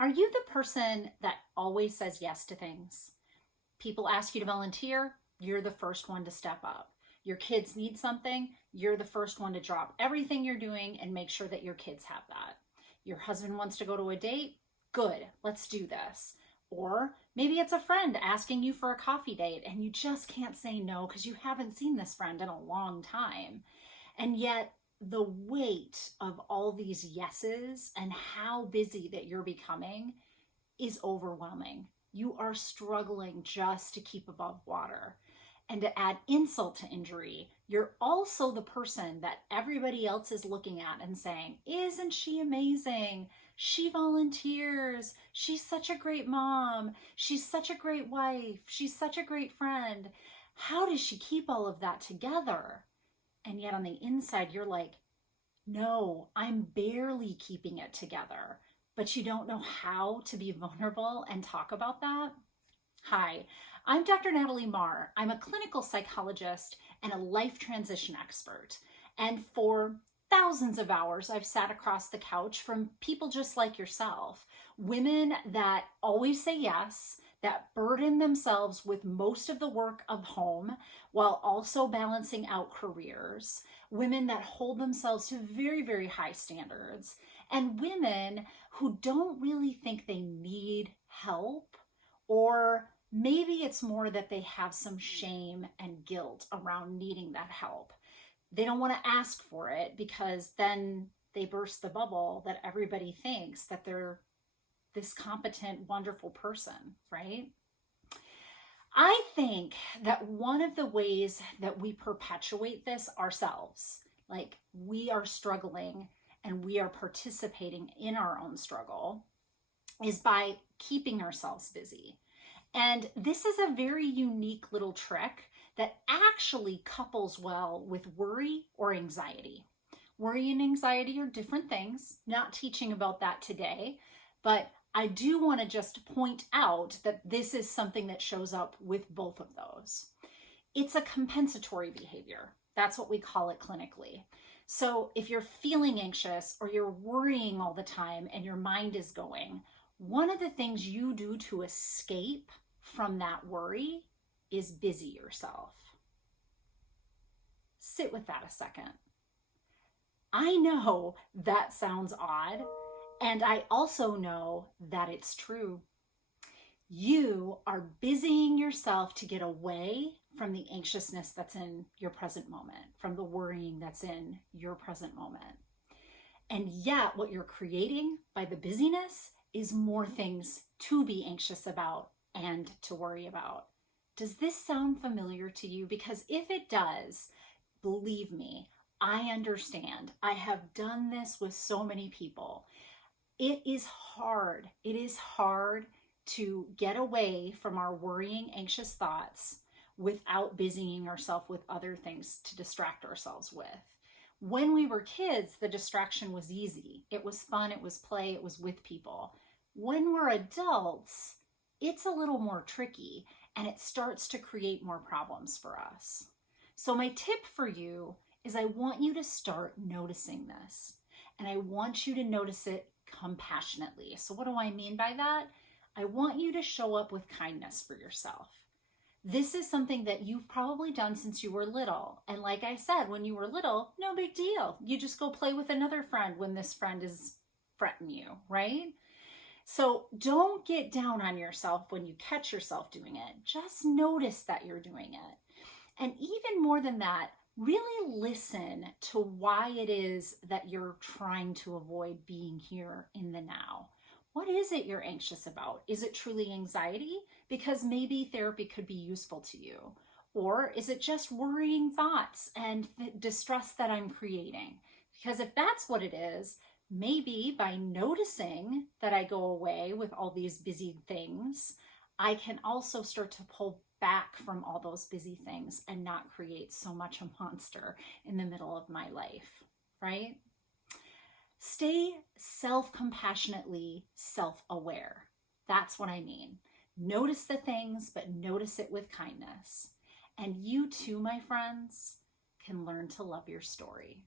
Are you the person that always says yes to things? People ask you to volunteer, you're the first one to step up. Your kids need something, you're the first one to drop everything you're doing and make sure that your kids have that. Your husband wants to go to a date, good, let's do this. Or maybe it's a friend asking you for a coffee date and you just can't say no because you haven't seen this friend in a long time. And yet, the weight of all these yeses and how busy that you're becoming is overwhelming. You are struggling just to keep above water. And to add insult to injury, you're also the person that everybody else is looking at and saying, isn't she amazing? She volunteers. She's such a great mom. She's such a great wife. She's such a great friend. How does she keep all of that together? And yet on the inside, you're like, no, I'm barely keeping it together. But you don't know how to be vulnerable and talk about that? Hi, I'm Dr. Natalie Marr. I'm a clinical psychologist and a life transition expert. And for thousands of hours, I've sat across the couch from people just like yourself, women that always say yes, that burden themselves with most of the work of home while also balancing out careers, women that hold themselves to very, very high standards, and women who don't really think they need help, or maybe it's more that they have some shame and guilt around needing that help. They don't want to ask for it because then they burst the bubble that everybody thinks that they're this competent, wonderful person, right? I think that one of the ways that we perpetuate this ourselves, like we are struggling and we are participating in our own struggle, is by keeping ourselves busy. And this is a very unique little trick that actually couples well with worry or anxiety. Worry and anxiety are different things, not teaching about that today, but I do want to just point out that this is something that shows up with both of those. It's a compensatory behavior. That's what we call it clinically. So if you're feeling anxious or you're worrying all the time and your mind is going, one of the things you do to escape from that worry is busy yourself. Sit with that a second. I know that sounds odd, and I also know that it's true. You are busying yourself to get away from the anxiousness that's in your present moment, from the worrying that's in your present moment. And yet, what you're creating by the busyness is more things to be anxious about and to worry about. Does this sound familiar to you? Because if it does, believe me, I understand. I have done this with so many people. It is hard. It is hard to get away from our worrying, anxious thoughts without busying ourselves with other things to distract ourselves with. When we were kids, the distraction was easy. It was fun, it was play, it was with people. When we're adults, it's a little more tricky and it starts to create more problems for us. So my tip for you is I want you to start noticing this, and I want you to notice it compassionately. So what do I mean by that? I want you to show up with kindness for yourself. This is something that you've probably done since you were little. And like I said, when you were little, no big deal. You just go play with another friend when this friend is fretting you, right? So don't get down on yourself when you catch yourself doing it. Just notice that you're doing it. And even more than that, really listen to why it is that you're trying to avoid being here in the now. What is it you're anxious about? Is it truly anxiety? Because maybe therapy could be useful to you. Or is it just worrying thoughts and distress that I'm creating? Because if that's what it is, maybe by noticing that I go away with all these busy things, I can also start to pull back from all those busy things and not create so much a monster in the middle of my life, right? Stay self-compassionately self-aware. That's what I mean. Notice the things, but notice it with kindness. And you too, my friends, can learn to love your story.